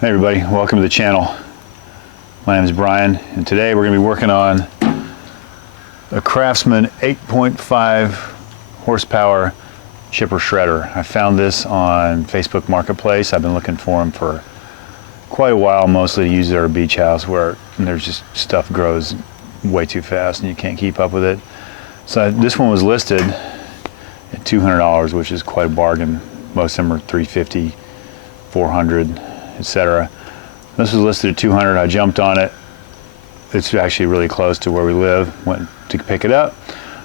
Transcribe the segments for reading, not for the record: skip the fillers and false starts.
Hey everybody, welcome to the channel. My name is Brian, and today we're going to be working on a Craftsman 8.5 horsepower chipper shredder. I found this on Facebook Marketplace. I've been looking for them for quite a while, mostly to use at our beach house where there's just stuff grows way too fast and you can't keep up with it. So this one was listed at $200, which is quite a bargain. Most of them are $350, $400. Etc. This was listed at $200. I jumped on it. It's actually really close to where we live. Went to pick it up.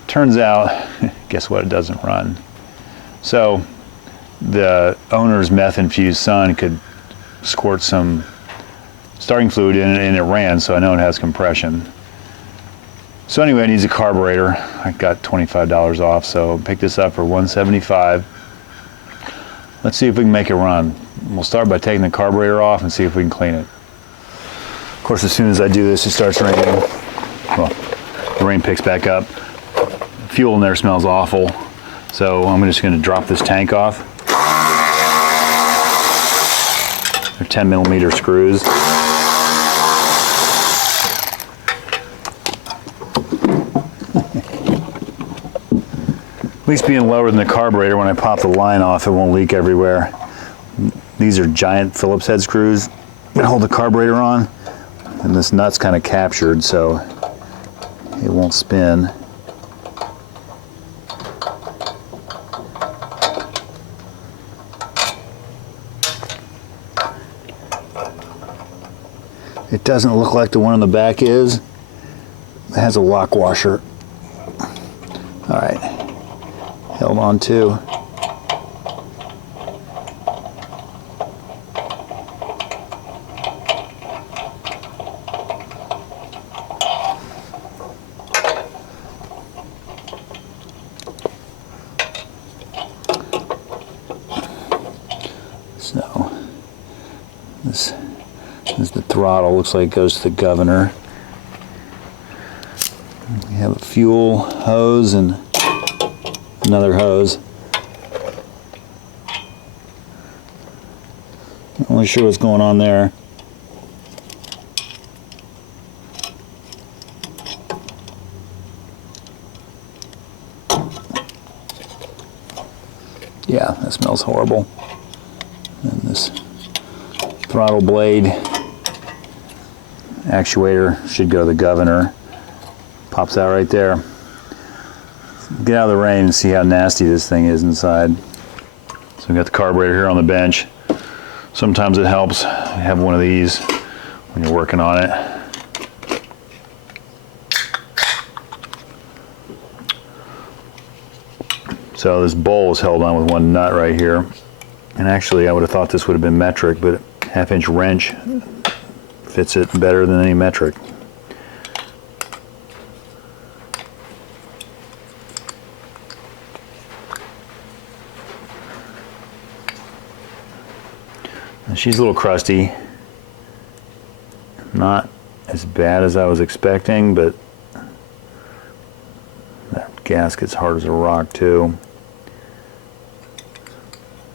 Turns out, guess what? It doesn't run. So the owner's meth-infused son could squirt some starting fluid in it, and it ran. So I know it has compression. So anyway, it needs a carburetor. I got $25 off, so picked this up for $175. Let's see if we can make it run. We'll start by taking the carburetor off and see if we can clean it. Of course, as soon as I do this, it starts raining. Well, the rain picks back up. Fuel in there smells awful. So I'm just going to drop this tank off. They're 10mm screws. At least being lower than the carburetor, when I pop the line off, it won't leak everywhere. These are giant Phillips head screws that hold the carburetor on, and this nut's kind of captured so it won't spin. It doesn't look like the one on the back is. It has a lock washer. All right, held on too. So this is the throttle. Looks like it goes to the governor. We have a fuel hose and another hose. Not really sure what's going on there. Yeah, that smells horrible. And this throttle blade actuator should go to the governor. Pops out right there. Get out of the rain and see how nasty this thing is inside. So we got the carburetor here on the bench. Sometimes it helps to have one of these when you're working on it. So this bowl is held on with one nut right here. And actually I would have thought this would have been metric, but a 1/2-inch wrench fits it better than any metric. And she's a little crusty. Not as bad as I was expecting, but that gasket's hard as a rock too.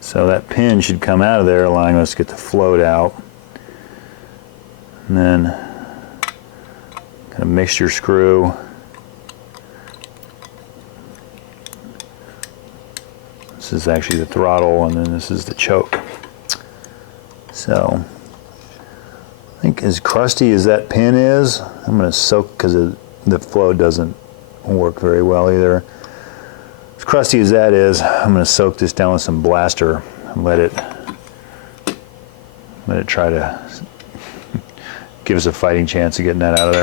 So that pin should come out of there, allowing us to get the float out. And then kind of mixture screw. This is actually the throttle, and then this is the choke. So I think as crusty as that pin is, I'm going to soak, because the flow doesn't work very well either. As crusty as that is, I'm going to soak this down with some blaster and let it try to give us a fighting chance of getting that out of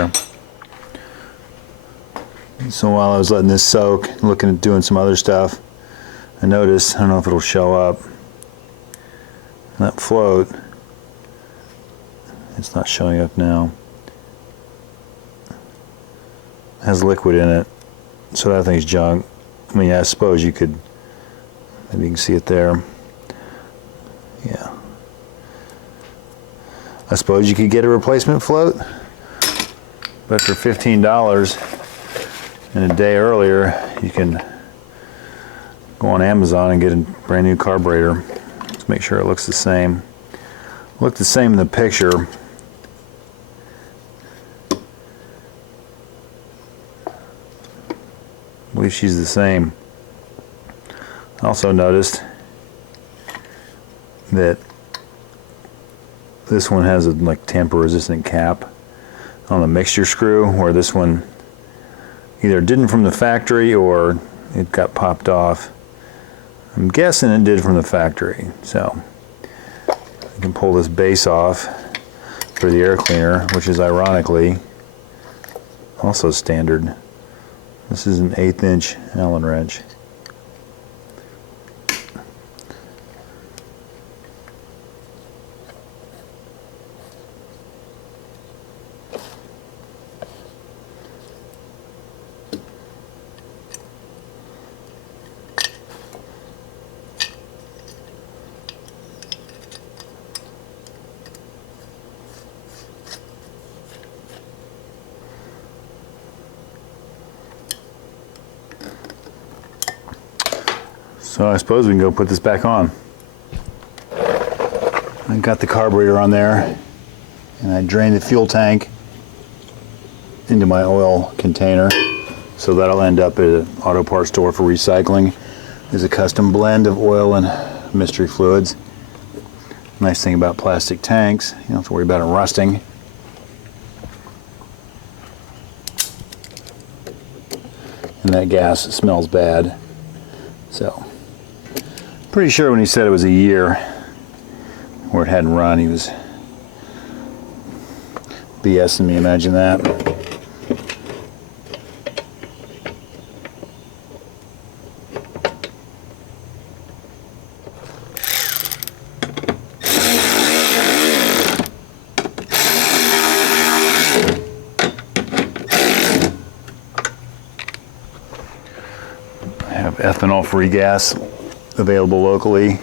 there. So while I was letting this soak, looking at doing some other stuff, I noticed, I don't know if it'll show up, that float, it's not showing up now, has liquid in it, so that thing's junk. I mean, I suppose you could, maybe you can see it there. Yeah. I suppose you could get a replacement float, but for $15 and a day earlier, you can go on Amazon and get a brand new carburetor. Let's make sure it looks the same. Look the same in the picture. I believe she's the same. I also noticed that this one has a like tamper resistant cap on the mixture screw, where this one either didn't from the factory or it got popped off. I'm guessing it did from the factory. So you can pull this base off for the air cleaner, which is ironically also standard. This is an 1/8 inch Allen wrench. So I suppose we can go put this back on. I got the carburetor on there, and I drained the fuel tank into my oil container. So that'll end up at an auto parts store for recycling. There's a custom blend of oil and mystery fluids. Nice thing about plastic tanks, you don't have to worry about it rusting. And that gas smells bad. So, pretty sure when he said it was a year where it hadn't run, he was BSing me, imagine that. I have ethanol-free gas available locally,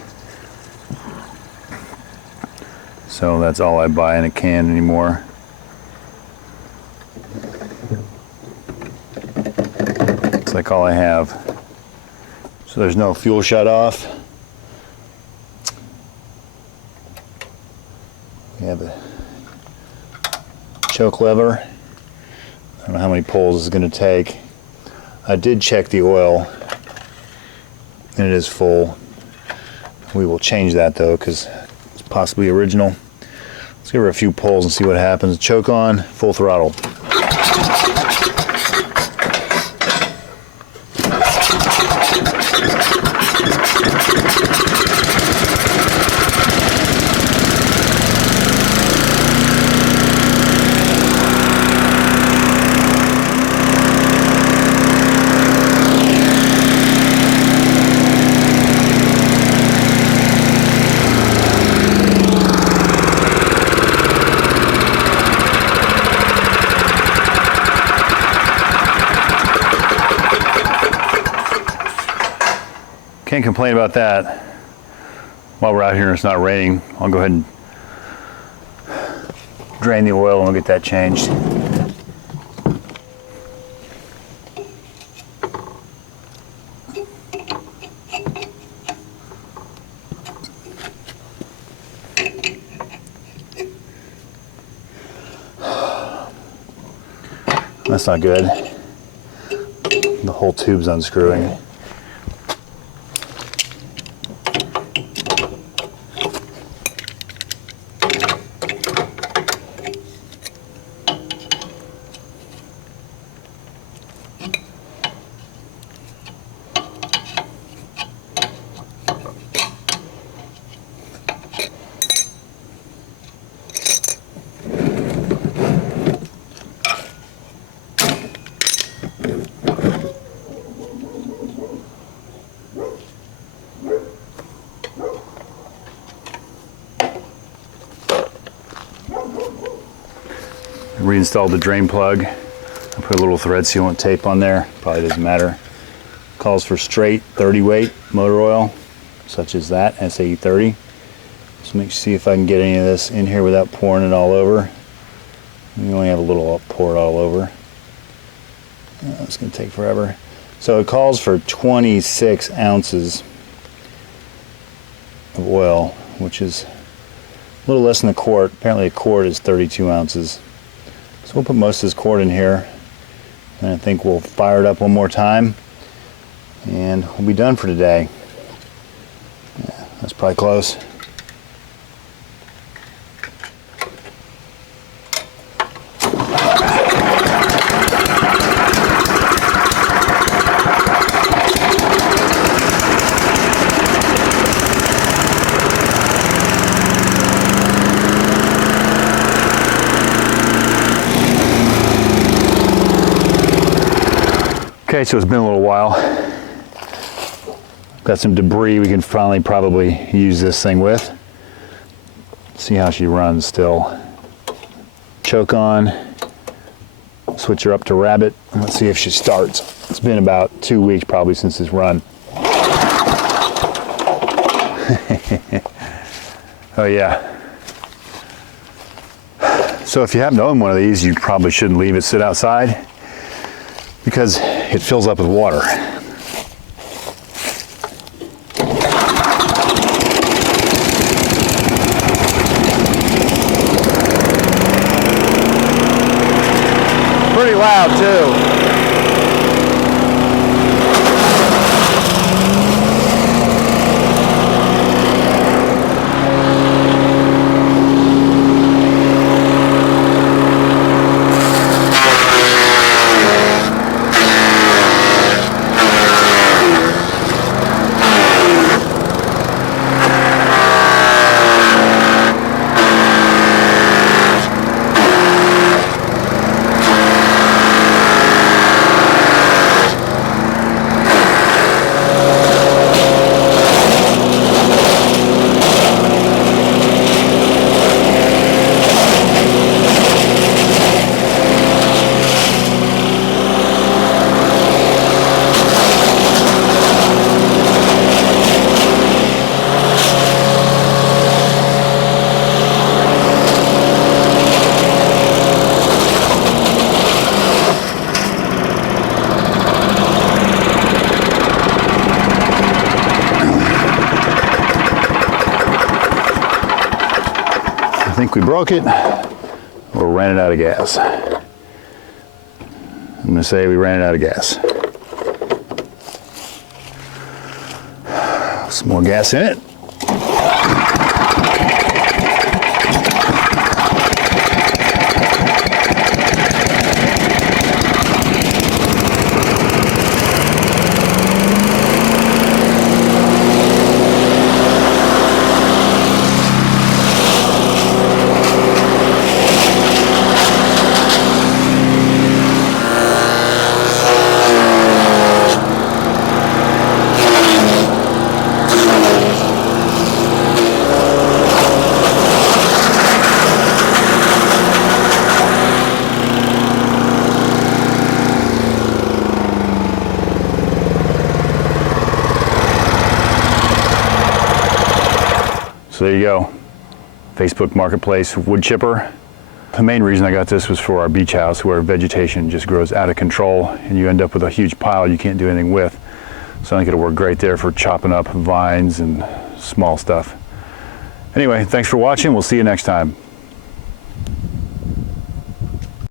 so that's all I buy in a can anymore. Looks like all I have. So there's no fuel shut off. We have a choke lever. I don't know how many pulls it's going to take. I did check the oil, and it is full. We will change that though, because it's possibly original. Let's give her a few pulls and see what happens. Choke on, full throttle. Can't complain about that. While we're out here and it's not raining, I'll go ahead and drain the oil and we'll get that changed. That's not good. The whole tube's unscrewing. Reinstalled the drain plug. I put a little thread sealant tape on there. Probably doesn't matter. Calls for straight 30 weight motor oil, such as that SAE 30. So see if I can get any of this in here without pouring it all over. We only have a little poured all over. It's going to take forever. So it calls for 26 ounces of oil, which is a little less than a quart. Apparently a quart is 32 ounces. So we'll put most of this quart in here, and I think we'll fire it up one more time, and we'll be done for today. Yeah, that's probably close. Okay, so it's been a little while. Got some debris we can finally probably use this thing with. See how she runs still. Choke on, switch her up to rabbit, and let's see if she starts. It's been about 2 weeks probably since this run. Oh yeah. So if you happen to own one of these, you probably shouldn't leave it sit outside, because it fills up with water. Pretty loud too. I think we broke it or ran it out of gas. I'm going to say we ran it out of gas. Some more gas in it. So there you go, Facebook Marketplace wood chipper. The main reason I got this was for our beach house, where vegetation just grows out of control and you end up with a huge pile you can't do anything with. So I think it'll work great there for chopping up vines and small stuff. Anyway, thanks for watching. We'll see you next time.